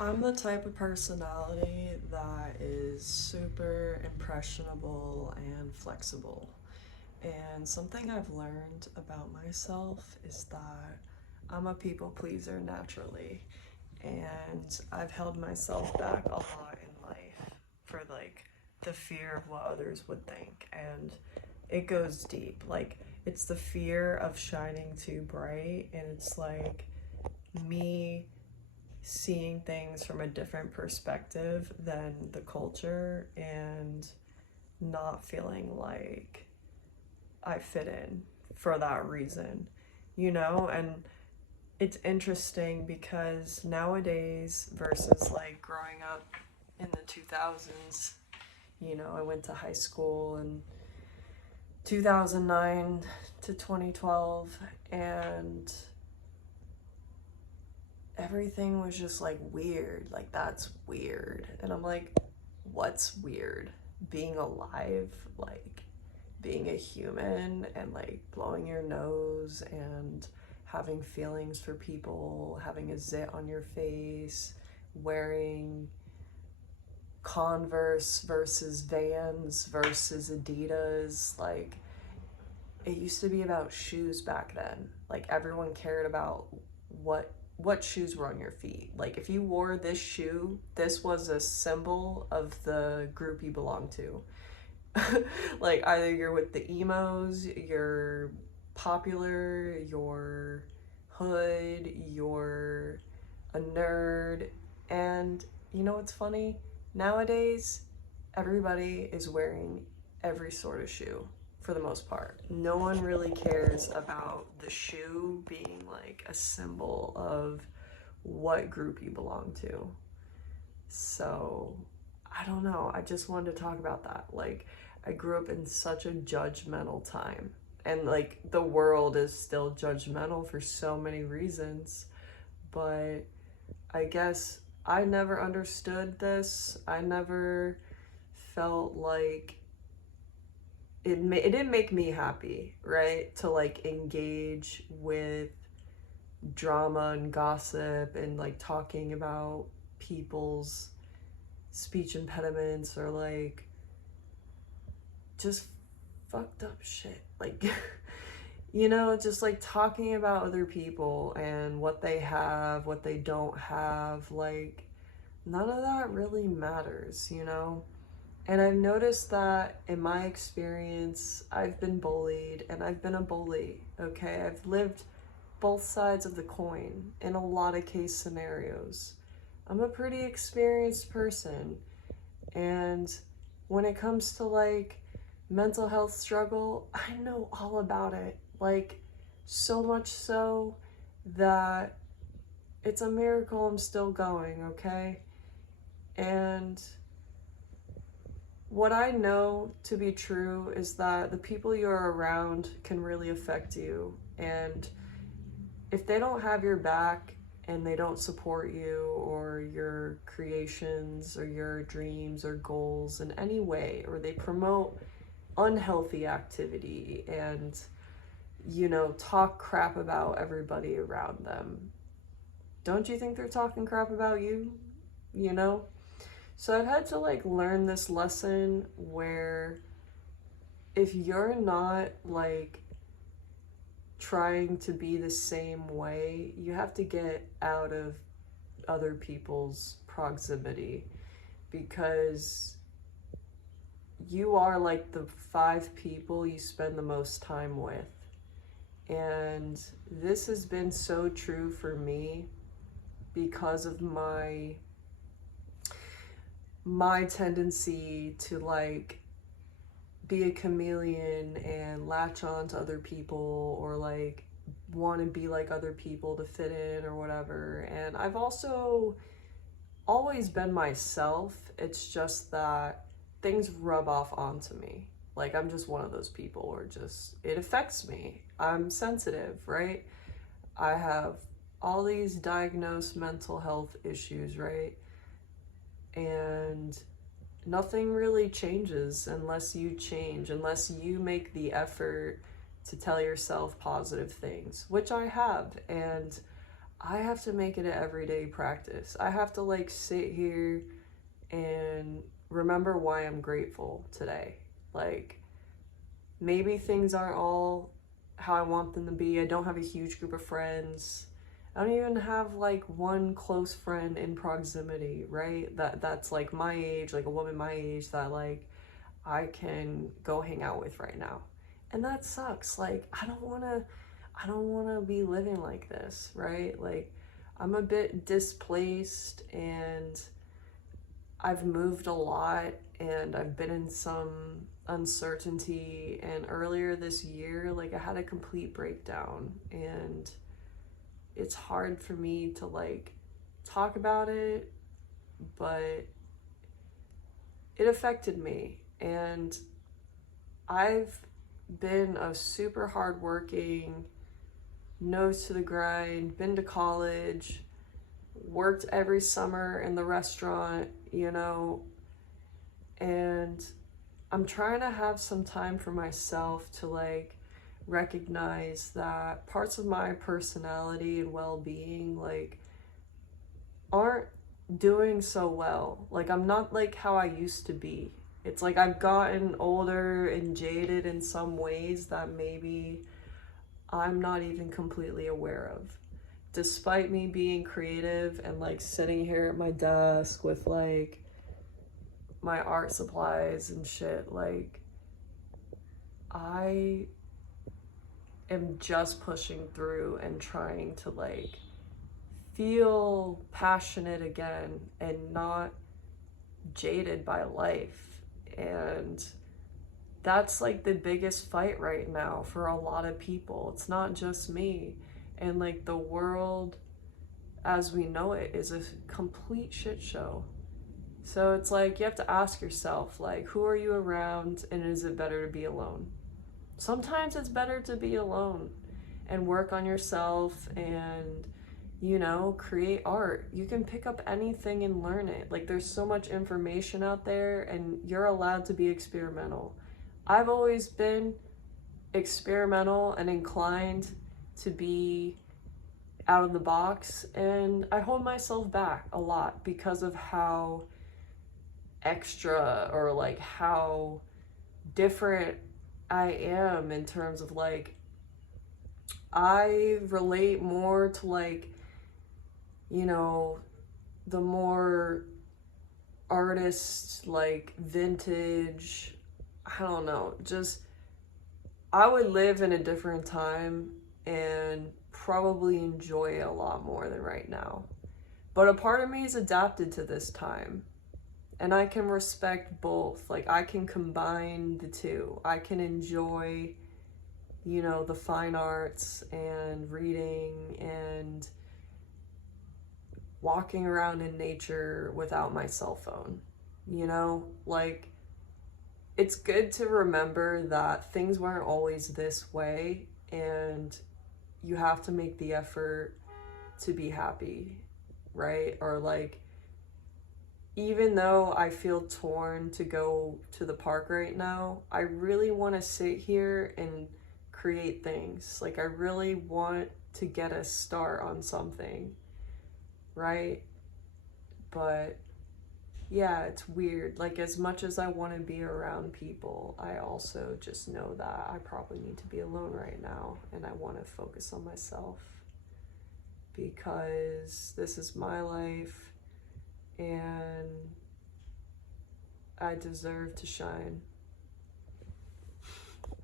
I'm the type of personality that is super impressionable and flexible. And something I've learned about myself is that I'm a people pleaser naturally. And I've held myself back a lot in life for the fear of what others would think. And it goes deep. It's the fear of shining too bright, and it's me seeing things from a different perspective than the culture and not feeling like I fit in for that reason, And it's interesting because nowadays versus growing up in the 2000s, I went to high school in 2009 to 2012, and everything was just weird. That's weird. And I'm like, what's weird? Being alive, being a human, and blowing your nose and having feelings for people, having a zit on your face, wearing Converse versus Vans versus Adidas. It used to be about shoes back then. Everyone cared about what shoes were on your feet. If you wore this shoe, this was a symbol of the group you belong to. Either you're with the emos, you're popular, you're hood, you're a nerd. And you know what's funny? Nowadays, everybody is wearing every sort of shoe for the most part. No one really cares about the shoe being a symbol of what group you belong to. So, I don't know. I just wanted to talk about that. I grew up in such a judgmental time. And the world is still judgmental for so many reasons. But I guess I never understood this. I never felt like it didn't make me happy, right? To engage with drama and gossip and talking about people's speech impediments or just fucked up shit. Just talking about other people and what they have, what they don't have. None of that really matters. And I've noticed that in my experience, I've been bullied and I've been a bully, okay? I've lived both sides of the coin in a lot of case scenarios. I'm a pretty experienced person. And when it comes to mental health struggle, I know all about it. So much so that it's a miracle I'm still going, okay? And what I know to be true is that the people you're around can really affect you. And if they don't have your back and they don't support you or your creations or your dreams or goals in any way, or they promote unhealthy activity and, talk crap about everybody around them, don't you think they're talking crap about you? You know? So I've had to learn this lesson where if you're not trying to be the same way, you have to get out of other people's proximity, because you are the 5 people you spend the most time with. And this has been so true for me because of my tendency to be a chameleon and latch on to other people, or want to be like other people to fit in or whatever. And I've also always been myself. It's just that things rub off onto me. I'm just one of those people where it affects me. I'm sensitive, right? I have all these diagnosed mental health issues, right? And nothing really changes unless you change, unless you make the effort to tell yourself positive things, which I have. And I have to make it an everyday practice. I have to like sit here and remember why I'm grateful today. Like, maybe things aren't all how I want them to be. I don't have a huge group of friends. I don't even have like one close friend in proximity, right? That's like my age, like a woman my age that like I can go hang out with right now. And that sucks. Like I don't want to be living like this, right? Like I'm a bit displaced and I've moved a lot and I've been in some uncertainty, and earlier this year like I had a complete breakdown, and it's hard for me to like talk about it, but it affected me. And I've been a super hardworking, nose to the grind, been to college, worked every summer in the restaurant, and I'm trying to have some time for myself to like recognize that parts of my personality and well-being like aren't doing so well. Like I'm not like how I used to be. It's like I've gotten older and jaded in some ways that maybe I'm not even completely aware of. Despite me being creative and like sitting here at my desk with like my art supplies and shit, like I am just pushing through and trying to like feel passionate again and not jaded by life. And that's like the biggest fight right now for a lot of people. It's not just me. And like the world as we know it is a complete shit show. So it's like you have to ask yourself, like, who are you around, and is it better to be alone? Sometimes it's better to be alone and work on yourself and, create art. You can pick up anything and learn it. Like, there's so much information out there, and you're allowed to be experimental. I've always been experimental and inclined to be out of the box, and I hold myself back a lot because of how extra or like how different I am in terms of like I relate more to like the more artist like vintage, I don't know, just I would live in a different time and probably enjoy it a lot more than right now. But a part of me is adapted to this time. And I can respect both. Like, I can combine the two. I can enjoy, the fine arts and reading and walking around in nature without my cell phone. Like, it's good to remember that things weren't always this way, and you have to make the effort to be happy, right? Or like, even though I feel torn to go to the park right now, I really want to sit here and create things. Like, I really want to get a start on something, right? But yeah, it's weird. Like, as much as I want to be around people, I also just know that I probably need to be alone right now, and I want to focus on myself because this is my life and I deserve to shine.